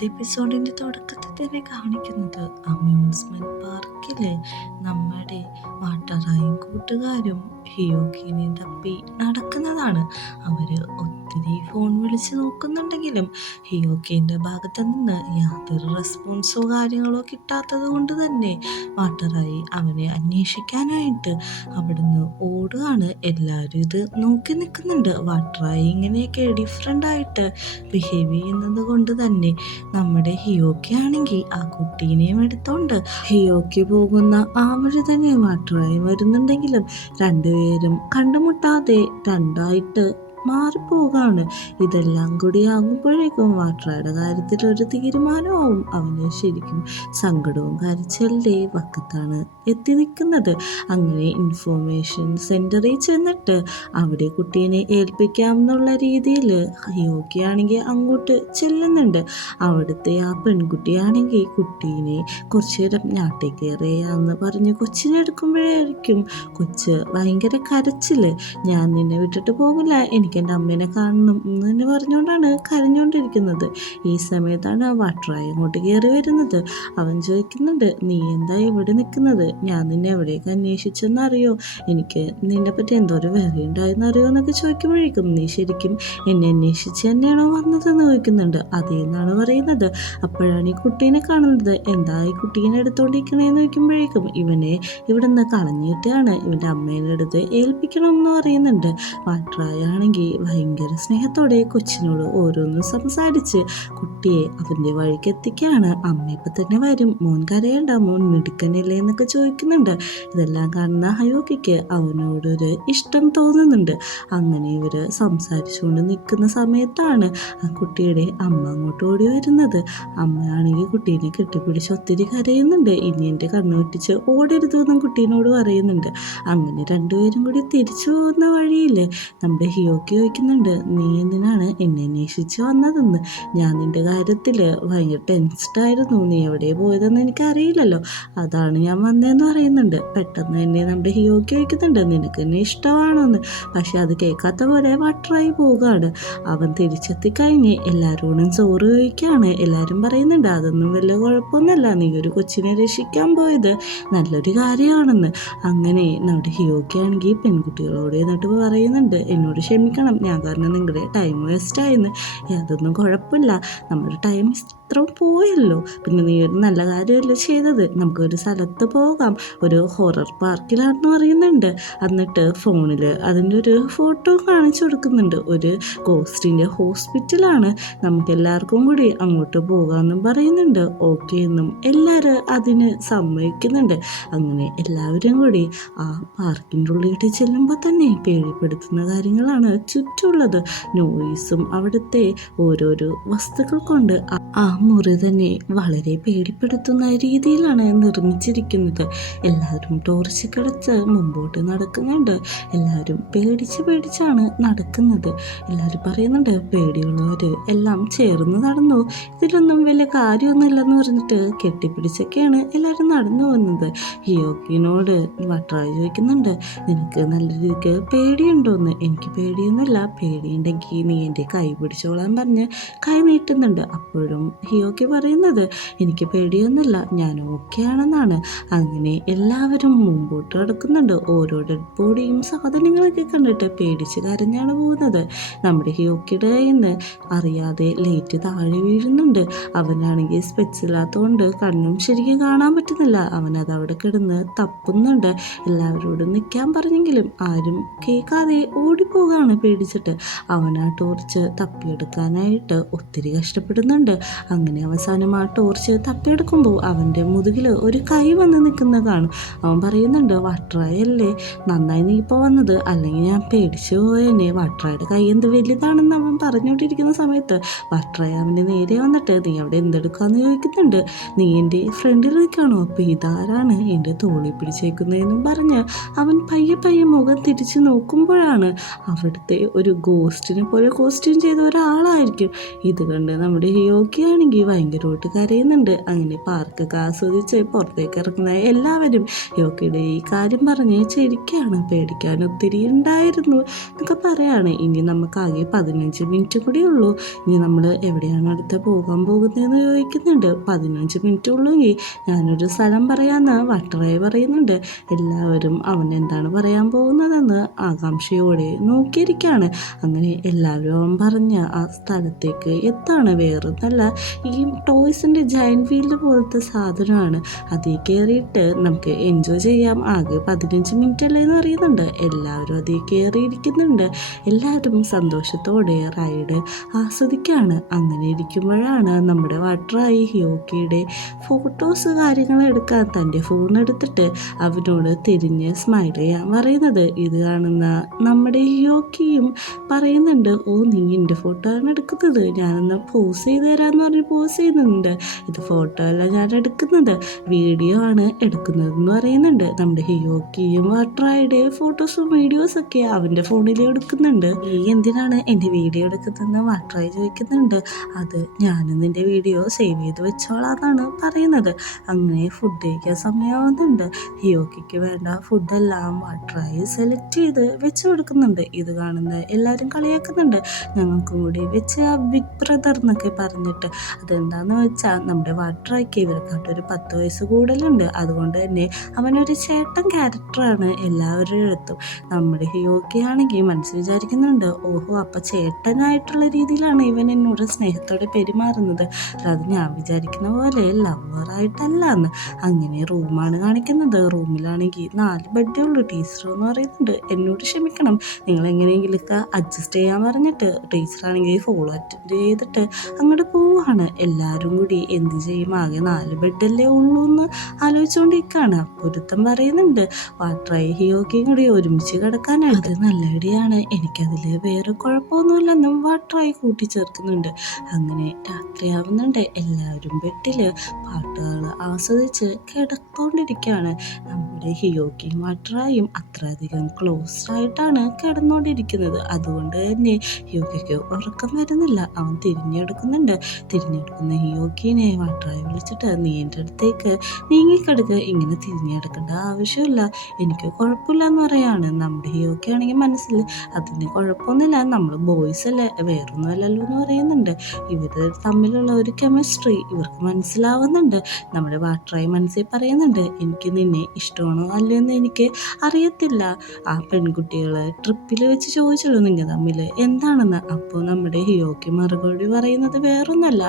ഇന്നത്തെ എപ്പിസോഡിൻ്റെ തുടക്കത്തിൽ തന്നെ കാണിക്കുന്നത് അമ്യൂസ്മെൻറ്റ് പാർക്കിൽ നമ്മുടെ വാട്ടറായും കൂട്ടുകാരും ഹിയോക്കിനെയും തപ്പി നടക്കുന്നതാണ്. അവർ ഒത്തിരി ഫോൺ വിളിച്ച് നോക്കുന്നുണ്ടെങ്കിലും ഹിയോക്കിൻ്റെ ഭാഗത്ത് നിന്ന് യാതൊരു റെസ്പോൺസോ കാര്യങ്ങളോ കിട്ടാത്തത് കൊണ്ട് തന്നെ വാട്ടറായി അവനെ അന്വേഷിക്കാനായിട്ട് അവിടുന്ന് ഓടുകയാണ്. എല്ലാവരും ഇത് നോക്കി നിൽക്കുന്നുണ്ട്. വാട്ടറായി ഇങ്ങനെയൊക്കെ ഡിഫറെൻ്റ് ആയിട്ട് ബിഹേവ് ചെയ്യുന്നത് കൊണ്ട് തന്നെ നമ്മുടെ ഹിയോക്കി ആണെങ്കിൽ ആ കുട്ടീനെയും എടുത്തോണ്ട് ഹിയോക്കി പോകുന്ന ആ വഴി തന്നെ വാട്ടറായി വരുന്നുണ്ടെങ്കിലും രണ്ടുപേരും കണ്ടുമുട്ടാതെ രണ്ടായിട്ട് മാറിപ്പോകാണ്. ഇതെല്ലാം കൂടി ആകുമ്പോഴേക്കും വാട്ടറയുടെ കാര്യത്തിൽ ഒരു തീരുമാനമാവും. അവന് ശരിക്കും സങ്കടവും കരച്ചിലിൻ്റെ വക്കത്താണ് എത്തി നിൽക്കുന്നത്. അങ്ങനെ ഇൻഫോർമേഷൻ സെൻറ്ററിൽ ചെന്നിട്ട് അവിടെ കുട്ടീനെ ഏൽപ്പിക്കാം എന്നുള്ള രീതിയിൽ ഹിയോക്കിയാണെങ്കിൽ അങ്ങോട്ട് ചെല്ലുന്നുണ്ട്. അവിടുത്തെ ആ പെൺകുട്ടിയാണെങ്കിൽ കുട്ടീനെ കുറച്ചു നേരം ഞാട്ടേ കയറിയാന്ന് പറഞ്ഞ് കൊച്ചിനെ എടുക്കുമ്പോഴായിരിക്കും കൊച്ച് ഭയങ്കര കരച്ചില്. ഞാൻ നിന്നെ വിട്ടിട്ട് പോകില്ല, എനിക്ക് എൻ്റെ അമ്മേനെ കാണണം എന്ന് പറഞ്ഞുകൊണ്ടാണ് കരഞ്ഞുകൊണ്ടിരിക്കുന്നത്. ഈ സമയത്താണ് വാട്ടറായി അങ്ങോട്ട് കയറി വരുന്നത്. അവൻ ചോദിക്കുന്നുണ്ട്, നീ എന്താ ഇവിടെ നിൽക്കുന്നത്? ഞാൻ നിന്നെ എവിടേക്ക് അന്വേഷിച്ചെന്നറിയോ? എനിക്ക് നിന്നെ പറ്റി എന്തോരം വെറി ഉണ്ടായെന്നറിയോ എന്നൊക്കെ ചോദിക്കുമ്പോഴേക്കും നീ ശരിക്കും എന്നെ അന്വേഷിച്ച് തന്നെയാണോ വന്നതെന്ന് ചോദിക്കുന്നുണ്ട്. അതേന്നാണ് പറയുന്നത്. അപ്പോഴാണ് ഈ കുട്ടീനെ കാണുന്നത്. എന്താ ഈ കുട്ടീനെ എടുത്തോണ്ടിരിക്കണേന്ന് ചോദിക്കുമ്പോഴേക്കും ഇവനെ ഇവിടെ നിന്ന് കളഞ്ഞിട്ടാണ് ഇവൻ്റെ അമ്മേൻ്റെ അടുത്ത് ഏൽപ്പിക്കണം എന്ന് പറയുന്നുണ്ട്. വാട്ടറായാണെങ്കിൽ ഭയങ്കര സ്നേഹത്തോടെ കൊച്ചിനോട് ഓരോന്നും സംസാരിച്ച് കുട്ടിയെ അവൻ്റെ വഴിക്ക് എത്തിക്കുകയാണ്. അമ്മ ഇപ്പം തന്നെ വരും, മോൻ കരയണ്ട, മോൻ മിടുക്കനല്ലേ എന്നൊക്കെ ചോദിക്കുന്നുണ്ട്. ഇതെല്ലാം കാണുന്ന ഹയോക്കിക്ക് അവനോടൊരു ഇഷ്ടം തോന്നുന്നുണ്ട്. അങ്ങനെ ഇവർ സംസാരിച്ചുകൊണ്ട് നിൽക്കുന്ന സമയത്താണ് ആ കുട്ടിയുടെ അമ്മ അങ്ങോട്ട് ഓടി വരുന്നത്. അമ്മയാണെങ്കിൽ കുട്ടീനെ കെട്ടിപ്പിടിച്ച് ഒത്തിരി കരയുന്നുണ്ട്. ഇനി എൻ്റെ കണ്ണു വെട്ടിച്ച് ഓടരുതെന്നും കുട്ടീനോട് പറയുന്നുണ്ട്. അങ്ങനെ രണ്ടുപേരും കൂടി തിരിച്ചു പോകുന്ന വഴിയിൽ നമ്മുടെ ഹിയോക്കി ചോദിക്കുന്നുണ്ട്, നീ എന്തിനാണ് എന്നെ അന്വേഷിച്ച് വന്നതെന്ന്? ഞാൻ നിൻ്റെ കാര്യത്തിൽ ഭയങ്കര ടെൻസ്ഡായിരുന്നു. നീ എവിടെ പോയതെന്ന് എനിക്കറിയില്ലല്ലോ, അതാണ് ഞാൻ വന്നതെന്ന് പറയുന്നുണ്ട്. പെട്ടെന്ന് തന്നെ നമ്മുടെ ഹിയോക്കി ചോദിക്കുന്നുണ്ട്, നിനക്ക് എന്നെ ഇഷ്ടമാണോന്ന്? പക്ഷെ അത് കേൾക്കാത്ത പോലെ വാട്ടറായി പോവുകയാണ്. അവൻ തിരിച്ചെത്തിക്കഴിഞ്ഞ് എല്ലാവരോടും സോറി ചോദിക്കുകയാണ്. എല്ലാവരും പറയുന്നുണ്ട്, അതൊന്നും വലിയ കുഴപ്പമൊന്നുമല്ല, നീ ഒരു കൊച്ചിനെ രക്ഷിക്കാൻ പോയത് നല്ലൊരു കാര്യമാണെന്ന്. അങ്ങനെ നമ്മുടെ ഹിയോക്കി ആണെങ്കിൽ പെൺകുട്ടികളോട് എന്നിട്ട് പറയുന്നുണ്ട്, എന്നോട് ക്ഷമിക്കണം, ഞാൻ കാരണം നിങ്ങളുടെ ടൈം വേസ്റ്റ് ആയെന്ന്. അതൊന്നും കുഴപ്പമില്ല, നമ്മുടെ ടൈം ഇത്രയും പോയല്ലോ, പിന്നെ നീ ഒരു നല്ല കാര്യമല്ലേ ചെയ്തത്, നമുക്കൊരു സ്ഥലത്ത് പോകാം, ഒരു ഹൊറർ പാർക്കിലാണെന്ന് പറയുന്നുണ്ട്. എന്നിട്ട് ഫോണിൽ അതിൻ്റെ ഒരു ഫോട്ടോ കാണിച്ചു കൊടുക്കുന്നുണ്ട്. ഒരു ഗോസ്റ്റിൻ്റെ ഹോസ്പിറ്റലാണ്, നമുക്ക് എല്ലാവർക്കും കൂടി അങ്ങോട്ട് പോകാമെന്നും പറയുന്നുണ്ട്. ഓക്കെ എന്നും എല്ലാവരും അതിന് സമ്മതിക്കുന്നുണ്ട്. അങ്ങനെ എല്ലാവരും കൂടി ആ പാർക്കിൻ്റെ ഉള്ളിലേക്ക് ചെല്ലുമ്പോൾ തന്നെ പേടിപ്പെടുത്തുന്ന കാര്യങ്ങളാണ് ചുറ്റുമുള്ളത്. നോയിസും അവിടുത്തെ ഓരോരോ വസ്തുക്കൾ കൊണ്ട് ആ മുറി തന്നെ വളരെ പേടിപ്പെടുത്തുന്ന രീതിയിലാണ് നിർമ്മിച്ചിരിക്കുന്നത്. എല്ലാവരും ടോർച്ച് കിടച്ച് മുമ്പോട്ട് നടക്കുന്നുണ്ട്. എല്ലാവരും പേടിച്ചാണ് നടക്കുന്നത്. എല്ലാവരും പറയുന്നുണ്ട്, പേടിയുള്ളവർ എല്ലാം ചേർന്ന് നടന്നു, ഇതിലൊന്നും വലിയ കാര്യമൊന്നുമില്ലെന്ന് പറഞ്ഞിട്ട് കെട്ടിപ്പിടിച്ചൊക്കെയാണ് എല്ലാവരും നടന്നു വന്നത്. ഹിയോക്കിനോട് വട്ടറായി ചോദിക്കുന്നുണ്ട്, നിനക്ക് നല്ല രീതിക്ക് പേടിയുണ്ടോയെന്ന്? എനിക്ക് പേടിയൊന്നുമില്ല, പേടിയുണ്ടെങ്കിൽ നീ എൻ്റെ കൈ പിടിച്ചോളാൻ പറഞ്ഞ് കൈ നീട്ടുന്നുണ്ട്. അപ്പോഴും ഹിയോക്കി പറയുന്നത്, എനിക്ക് പേടിയൊന്നുമില്ല, ഞാൻ ഓക്കെ ആണെന്നാണ്. അങ്ങനെ എല്ലാവരും മുമ്പോട്ട് നടക്കുന്നുണ്ട്. ഓരോ ഡെഡ് ബോഡിയും സാധനങ്ങളൊക്കെ കണ്ടിട്ട് പേടിച്ച് കരഞ്ഞാണ് പോകുന്നത്. നമ്മുടെ ഹിയോക്കിയുടെ കയ്യിൽ നിന്ന് അറിയാതെ ലൈറ്റ് താഴെ വീഴുന്നുണ്ട്. അവനാണെങ്കിൽ സ്പെക്സ് ഇല്ലാത്തതുകൊണ്ട് കണ്ണും ശരിക്കും കാണാൻ പറ്റുന്നില്ല. അവനത് അവിടെ കിടന്ന് തപ്പുന്നുണ്ട്. എല്ലാവരോടും നിൽക്കാൻ പറഞ്ഞെങ്കിലും ആരും കേൾക്കാതെ ഓടിപ്പോകാണ് പേടിച്ചിട്ട്. അവൻ ആ ടോർച്ച് തപ്പിയെടുക്കാനായിട്ട് ഒത്തിരി കഷ്ടപ്പെടുന്നുണ്ട്. അങ്ങനെ അവസാനം ആ ടോർച്ച് തപ്പിയെടുക്കുമ്പോൾ അവൻ്റെ മുതുകിൽ ഒരു കൈ വന്ന് നിൽക്കുന്നതാണ്. അവൻ പറയുന്നുണ്ട്, വാട്ടറായല്ലേ, നന്നായി നീ ഇപ്പോൾ വന്നത്, അല്ലെങ്കിൽ ഞാൻ പേടിച്ചു പോയേനെ. വാട്ടറായുടെ കൈ എന്ത് വലുതാണെന്ന് അവൻ പറഞ്ഞുകൊണ്ടിരിക്കുന്ന സമയത്ത് വാട്ടറായ അവൻ്റെ നേരെ വന്നിട്ട്, നീ അവിടെ എന്തെടുക്കാന്ന് ചോദിക്കുന്നുണ്ട്. നീ എൻ്റെ ഫ്രണ്ടിൽ നിൽക്കുകയാണോ? അപ്പോൾ ഇതാരാണ് എൻ്റെ തോളി പിടിച്ചേക്കുന്നതെന്നും പറഞ്ഞ് അവൻ പയ്യെ മുഖം തിരിച്ച് നോക്കുമ്പോഴാണ് അവിടുത്തെ നേരത്തെ ഒരു ഗോസ്റ്റിനെ പോലെ കോസ്റ്റ്യൂം ചെയ്ത ഒരാളായിരിക്കും. ഇത് കണ്ട് നമ്മുടെ ഹിയോക്കി ആണെങ്കിൽ ഭയങ്കരമായിട്ട് കരയുന്നുണ്ട്. അങ്ങനെ പാർക്കൊക്കെ ആസ്വദിച്ച് പുറത്തേക്ക് ഇറങ്ങുന്ന എല്ലാവരും ഹിയോക്കിയുടെ ഈ കാര്യം പറഞ്ഞ് ചിരിക്കുകയാണ്. പേടിക്കാൻ ഒത്തിരി ഉണ്ടായിരുന്നു എന്നൊക്കെ പറയാണ്. ഇനി നമുക്കാകെ 15 മിനിറ്റ് കൂടി ഉള്ളൂ. ഇനി നമ്മൾ എവിടെയാണ് അടുത്ത് പോകാൻ പോകുന്നതെന്ന് ചോദിക്കുന്നുണ്ട്. 15 മിനിറ്റ് ഉള്ളൂങ്കിൽ ഞാനൊരു സ്ഥലം പറയാമെന്ന് വട്ടറായി പറയുന്നുണ്ട്. എല്ലാവരും അവൻ എന്താണ് പറയാൻ പോകുന്നതെന്ന് ആകാംക്ഷയോടെ നോക്കിയിരിക്കുകയാണ്. അങ്ങനെ എല്ലാവരും അവൻ പറഞ്ഞ ആ സ്ഥലത്തേക്ക് എത്താണ്. വേറൊന്നല്ല, ഈ ടോയ്സിൻ്റെ ജയൻറ്റ് വീല് പോലത്തെ സാധനമാണ്. അതിൽ കയറിയിട്ട് നമുക്ക് എൻജോയ് ചെയ്യാം. ആകെ 15 മിനിറ്റ് അല്ലേ എന്ന് അറിയുന്നുണ്ട്. എല്ലാവരും അതിൽ കയറിയിരിക്കുന്നുണ്ട്. എല്ലാവരും സന്തോഷത്തോടെ റൈഡ് ആസ്വദിക്കുകയാണ്. അങ്ങനെ ഇരിക്കുമ്പോഴാണ് നമ്മുടെ വട്ടറായി ഹിയോക്കിയുടെ ഫോട്ടോസ് കാര്യങ്ങൾ എടുക്കാൻ തൻ്റെ ഫോൺ എടുത്തിട്ട് അവനോട് തിരിഞ്ഞ് സ്മൈൽ ചെയ്യാൻ പറയുന്നത്. ഇത് കാണുന്ന നമ്മുടെ ഹിയോക്കിയും പറയുന്നുണ്ട്, ഓ നീ എൻ്റെ ഫോട്ടോ ആണ് എടുക്കുന്നത്, ഞാനെന്നാൽ പോസ് ചെയ്ത് തരാമെന്ന് പറഞ്ഞ് പോസ് ചെയ്യുന്നുണ്ട്. ഇത് ഫോട്ടോ അല്ല ഞാൻ എടുക്കുന്നത്, വീഡിയോ ആണ് എടുക്കുന്നതെന്ന് പറയുന്നുണ്ട്. നമ്മുടെ ഹിയോക്കിയും വട്ടറായുടെ ഫോട്ടോസും വീഡിയോസൊക്കെ അവൻ്റെ ഫോണിൽ എടുക്കുന്നുണ്ട്. നീ എന്തിനാണ് എൻ്റെ വീഡിയോ എടുക്കുന്നതെന്ന് വട്ടറായി ചോദിക്കുന്നുണ്ട്. അത് ഞാനും നിൻ്റെ വീഡിയോ സേവ് ചെയ്ത് വെച്ചോളാന്നാണ് പറയുന്നത്. അങ്ങനെ ഫുഡ് കഴിക്കാൻ സമയമാവുന്നുണ്ട്. ഹിയോക്കിക്ക് വേണ്ട ഫുഡെല്ലാം വട്ടറായി സെലക്ട് ചെയ്ത് വെച്ച് കൊടുക്കുന്നുണ്ട്. ഇത് കാണുന്ന എല്ലാവരും കളിയാക്കുന്നുണ്ട്. ഞങ്ങൾക്കും കൂടി വെച്ച് ആ ബിഗ് ബ്രദർ എന്നൊക്കെ പറഞ്ഞിട്ട്. അതെന്താണെന്ന് വെച്ചാൽ നമ്മുടെ വട്ടറായിക്ക് ഇവർക്കാട്ടൊരു 10 വയസ്സ് കൂടുതലുണ്ട്. അതുകൊണ്ട് തന്നെ അവനൊരു ചേട്ടൻ ക്യാരക്ടറാണ് എല്ലാവരുടെ അടുത്തും. നമ്മുടെ ഹിയോക്കി ആണെങ്കിൽ മനസ്സിൽ വിചാരിക്കുന്നുണ്ട്, ഓഹോ അപ്പം ചേട്ടനായിട്ടുള്ള രീതിയിലാണ് ഇവൻ എന്നോട് സ്നേഹത്തോടെ പെരുമാറുന്നത്, അല്ലാതെ ഞാൻ വിചാരിക്കുന്ന പോലെ ലവറായിട്ടല്ല എന്ന്. അങ്ങനെ റൂമാണ് കാണിക്കുന്നത്. റൂമിലാണെങ്കിൽ 4 ബെഡേ ഉള്ളൂ. ടീച്ചർ എന്ന് പറയുന്നുണ്ട്, എന്നോട് ക്ഷമിക്കണം, നിങ്ങൾ എങ്ങനെയെങ്കിലൊക്കെ അഡ്ജസ്റ്റ് ചെയ്യാൻ പറഞ്ഞിട്ട്. ടീച്ചറാണെങ്കിൽ ഫോളോ അറ്റൻഡ് ചെയ്തിട്ട് അങ്ങോട്ട് പോവുകയാണ്. എല്ലാവരും കൂടി എന്ത് ചെയ്യും, ആകെ 4 ബെഡല്ലേ ഉള്ളൂ എന്ന് ആലോചിച്ചുകൊണ്ടിരിക്കുകയാണ്. പൊരുത്തം പറയുന്നുണ്ട്, വട്ടറായി ഹിയോക്കിയും കൂടി ഒരുമിച്ച് കിടക്കാനായിട്ട്. അത് നല്ല ഐഡിയാണ്, എനിക്കതിൽ വേറെ കുഴപ്പമൊന്നുമില്ലെന്നും വട്ടറായി കൂട്ടിച്ചേർക്കുന്നുണ്ട്. അങ്ങനെ രാത്രിയാവുന്നുണ്ട്. എല്ലാവരും ബെഡിൽ പാട്ടുകൾ ആസ്വദിച്ച് കിടന്നുകൊണ്ടിരിക്കുകയാണ്. നമ്മുടെ ഹിയോക്കിയും വട്ടറായും അത്രയധികം ക്ലോസ് ആയിട്ടാണ് കിടന്നുകൊണ്ടിരിക്കുന്നത്. അതുകൊണ്ട് തന്നെ ഹിയോക്കിക്ക് ഉറക്കം വരുന്നില്ല. അവൻ തിരിഞ്ഞെടുക്കുന്നുണ്ട്. തിരിഞ്ഞെടുക്കുന്ന ഹിയോക്കിനെ വട്ടറായി വിളിച്ചിട്ട്, നീ എൻ്റെ അടുത്തേക്ക് നീങ്ങിക്കിടക്ക്, ഇങ്ങനെ തിരിഞ്ഞെടുക്കേണ്ട ആവശ്യമില്ല, എനിക്ക് കുഴപ്പമില്ല എന്ന് പറയാണ്. നമ്മുടെ ഹിയോക്കി ആണെങ്കിൽ മനസ്സിൽ അതിന് കുഴപ്പമൊന്നുമില്ല, നമ്മൾ ബോയ്സ് അല്ലേ, വേറൊന്നും അല്ലല്ലോ എന്ന് പറയുന്നുണ്ട്. ഇവർ തമ്മിലുള്ള ഒരു കെമിസ്ട്രി ഇവർക്ക് മനസ്സിലാവുന്നുണ്ട്. നമ്മുടെ വട്ടറായി മനസ്സിൽ പറയുന്നുണ്ട്, എനിക്ക് നിന്നെ ഇഷ്ടമാണോ അല്ലയെന്ന് എനിക്ക് അറിയത്തില്ല. ആ പെൺകുട്ടികൾ ട്രിപ്പിൽ വെച്ച് ചോദിച്ചല്ലോ നിങ്ങൾ തമ്മിൽ എന്താണെന്ന്. അപ്പോൾ നമ്മുടെ ഹിയോക്കി മറുപടി പറയുന്നത് വേറൊന്നല്ല,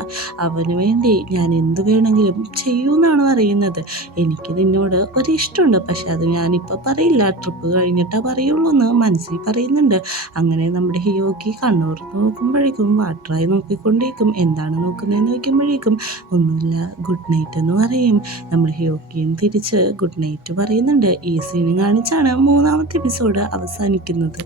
അവന് വേണ്ടി ഞാൻ എന്ത് വേണമെങ്കിലും ചെയ്യൂന്നാണ് പറയുന്നത്. എനിക്ക് നിന്നോട് ഒരിഷ്ടമുണ്ട്, പക്ഷെ അത് ഞാനിപ്പോൾ പറയില്ല, ട്രിപ്പ് കഴിഞ്ഞിട്ടാ പറയുള്ളൂ എന്ന് മനസ്സിൽ പറയുന്നുണ്ട്. അങ്ങനെ നമ്മുടെ ഹിയോക്കി കണ്ണൂർ നോക്കുമ്പോഴേക്കും വട്ടറായി നോക്കിക്കൊണ്ടേക്കും. എന്താണ് നോക്കുന്നതെന്ന് ചോദിക്കുമ്പോഴേക്കും ഒന്നുമില്ല, ഗുഡ് നൈറ്റ് എന്ന് പറയും. നമ്മൾ ഹിയോക്കിയും തിരിച്ച് ഗുഡ് നൈറ്റ് പറയുന്നുണ്ട്. ഈ സീൻ കാണിച്ചാണ് 3ാമത്തെ എപ്പിസോഡ് അവസാനിക്കുന്നത്.